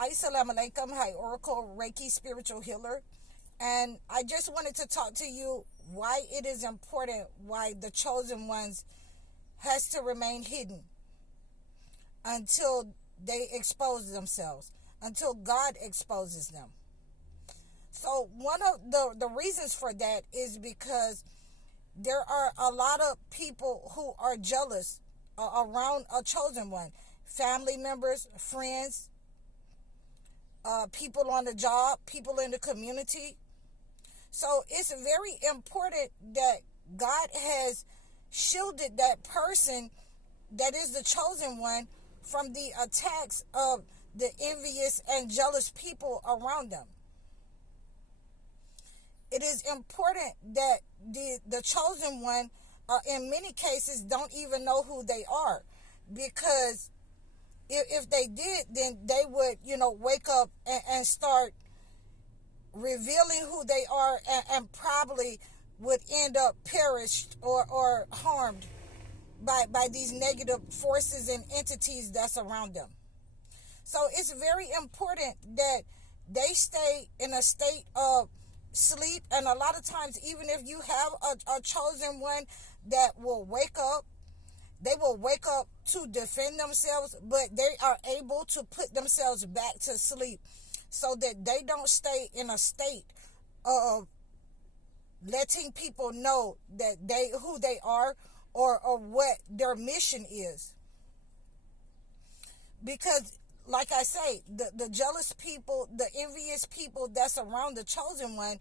Assalamu alaikum. Hi, Oracle Reiki Spiritual Healer. And I just wanted to talk to you why it is important, why the chosen ones has to remain hidden until they expose themselves, until God exposes them. So one of the reasons for that is because there are a lot of people who are jealous around a chosen one. Family members, friends, people on the job, people in the community. So it's very important that God has shielded that person that is the chosen one from the attacks of the envious and jealous people around them. It is important that the chosen one, in many cases, don't even know who they are, because if they did, then they would, wake up and start revealing who they are, and probably would end up perished or harmed by these negative forces and entities that's around them. So it's very important that they stay in a state of sleep. And a lot of times, even if you have a chosen one that will wake up, they will wake up to defend themselves, but they are able to put themselves back to sleep so that they don't stay in a state of letting people know that who they are or what their mission is. Because, like I say, the jealous people, the envious people that's around the chosen one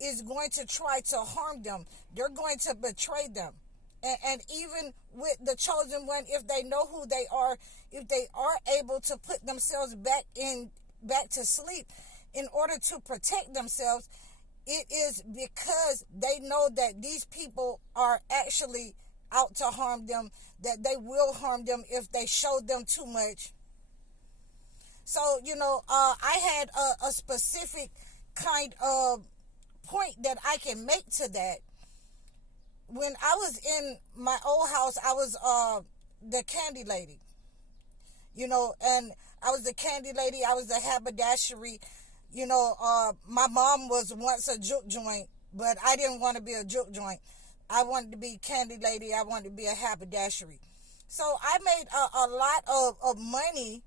is going to try to harm them. They're going to betray them. And even with the chosen one, if they know who they are, if they are able to put themselves back to sleep in order to protect themselves, it is because they know that these people are actually out to harm them, that they will harm them if they show them too much. So, I had a specific kind of point that I can make to that. When I was in my old house, I was the candy lady, and I was the candy lady. I was the haberdashery. My mom was once a juke joint, but I didn't want to be a juke joint. I wanted to be candy lady. I wanted to be a haberdashery. So I made a lot of money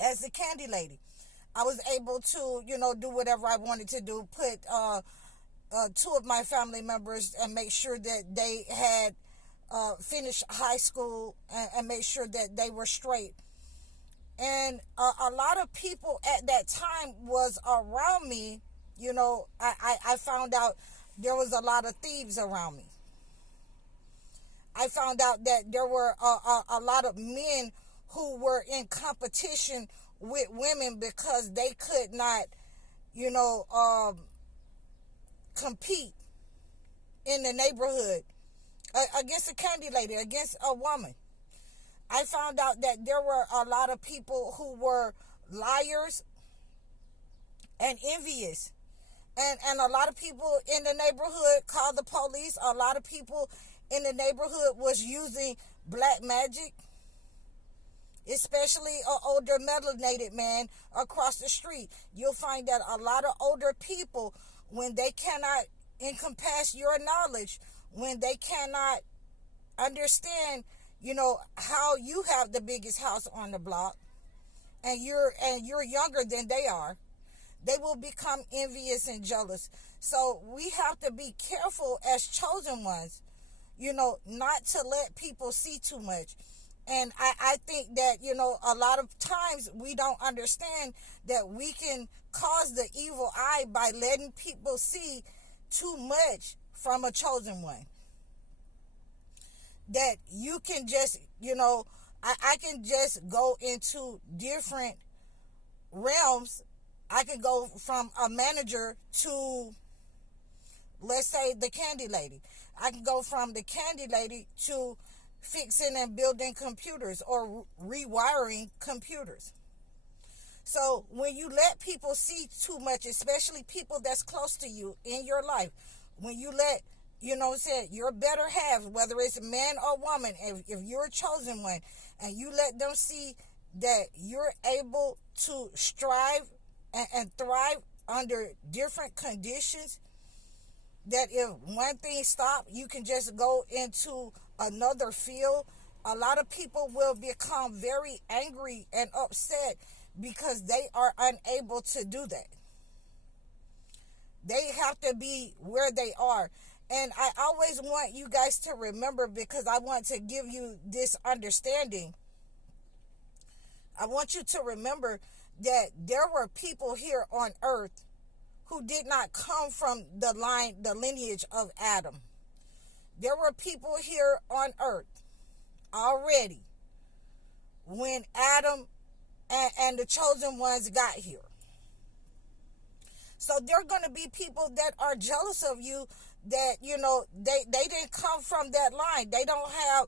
as the candy lady. I was able to, do whatever I wanted to do, put two of my family members and make sure that they had finished high school, and make sure that they were straight. And a lot of people at that time was around me. I found out there was a lot of thieves around me. I found out that there were a lot of men who were in competition with women because they could not, compete in the neighborhood against a candy lady, against a woman. I found out that there were a lot of people who were liars and envious. And a lot of people in the neighborhood called the police. A lot of people in the neighborhood was using black magic, especially an older melanated man across the street. You'll find that a lot of older people, when they cannot encompass your knowledge, when they cannot understand, how you have the biggest house on the block, and you're younger than they are, they will become envious and jealous. So we have to be careful as chosen ones, not to let people see too much. And I think that, a lot of times we don't understand that we can cause the evil eye by letting people see too much from a chosen one. That you can just, I can just go into different realms. I can go from a manager to, let's say, the candy lady. I can go from the candy lady to fixing and building computers or rewiring computers. So when you let people see too much, especially people that's close to you in your life, when you let, your better half, whether it's man or woman, if you're a chosen one, and you let them see that you're able to strive and thrive under different conditions, that if one thing stops, you can just go into another field. A lot of people will become very angry and upset because they are unable to do that. They have to be where they are. And I always want you guys to remember, because I want to give you this understanding. I want you to remember that there were people here on earth who did not come from the lineage of Adam. There were people here on earth already when Adam and the chosen ones got here. So there are going to be people that are jealous of you, that, they didn't come from that line. They don't have,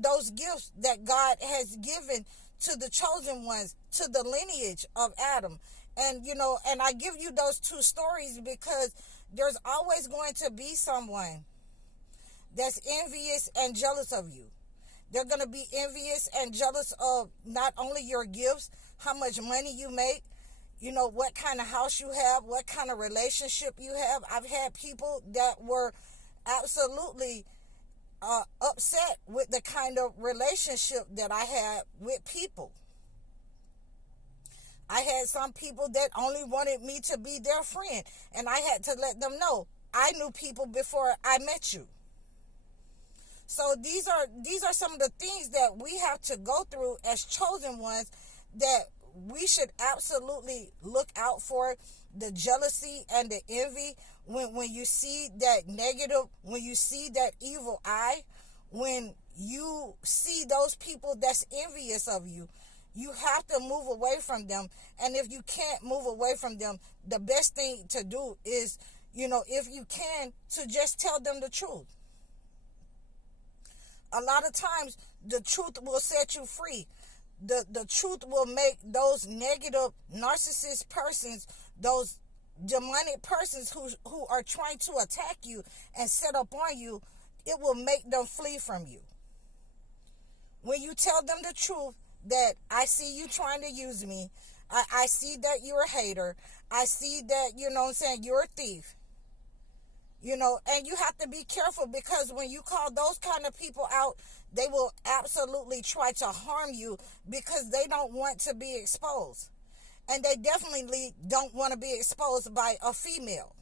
those gifts that God has given to the chosen ones, to the lineage of Adam. And, and I give you those two stories because there's always going to be someone that's envious and jealous of you. They're going to be envious and jealous of not only your gifts, how much money you make, what kind of house you have, what kind of relationship you have. I've had people that were absolutely upset with the kind of relationship that I had with people. I had some people that only wanted me to be their friend, and I had to let them know I knew people before I met you. So these are some of the things that we have to go through as chosen ones, that we should absolutely look out for. The jealousy and the envy, when you see that negative, when you see that evil eye, when you see those people that's envious of you, you have to move away from them. And if you can't move away from them, the best thing to do is, if you can, to just tell them the truth. A lot of times, the truth will set you free. The truth will make those negative narcissist persons, those demonic persons who are trying to attack you and set up on you, it will make them flee from you. When you tell them the truth, that I see you trying to use me, I see that you're a hater, I see that, you're a thief, and you have to be careful, because when you call those kind of people out, they will absolutely try to harm you because they don't want to be exposed. And they definitely don't want to be exposed by a female.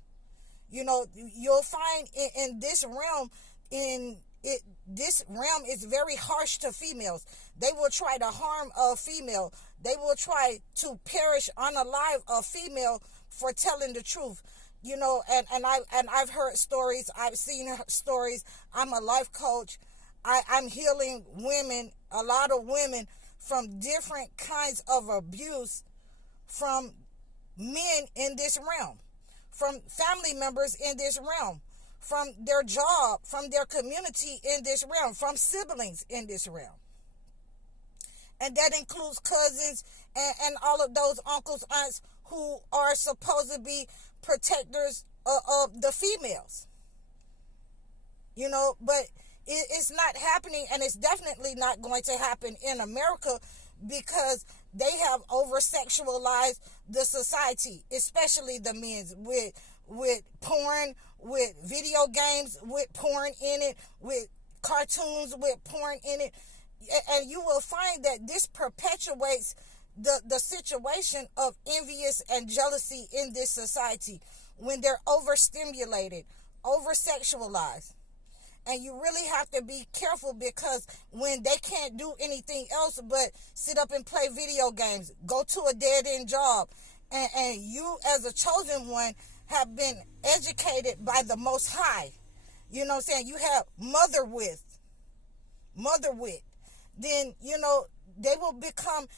You'll find in this realm, this realm is very harsh to females. They will try to harm a female. They will try to perish, unalive a female for telling the truth. And I've heard stories. I've seen stories. I'm a life coach. I'm healing women, a lot of women, from different kinds of abuse from men in this realm, from family members in this realm, from their job, from their community in this realm, from siblings in this realm. And that includes cousins and all of those uncles, aunts who are supposed to be protectors of the females. But it's not happening, and it's definitely not going to happen in America, because they have over-sexualized the society, especially the men's, with porn, with video games, with porn in it, with cartoons with porn in it. And you will find that this perpetuates the situation of envious and jealousy in this society, when they're overstimulated, over-sexualized. And you really have to be careful, because when they can't do anything else but sit up and play video games, go to a dead-end job, and you as a chosen one have been educated by the Most High, you have mother wit, then, they will become,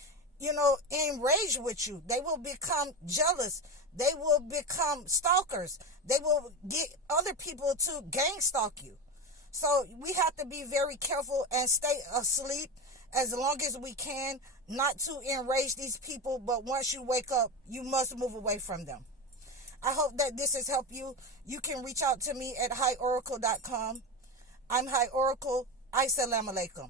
enraged with you. They will become jealous. They will become stalkers. They will get other people to gang stalk you. So we have to be very careful and stay asleep as long as we can, not to enrage these people. But once you wake up, you must move away from them. I hope that this has helped you. You can reach out to me at highoracle.com. I'm High Oracle. Assalamu alaikum.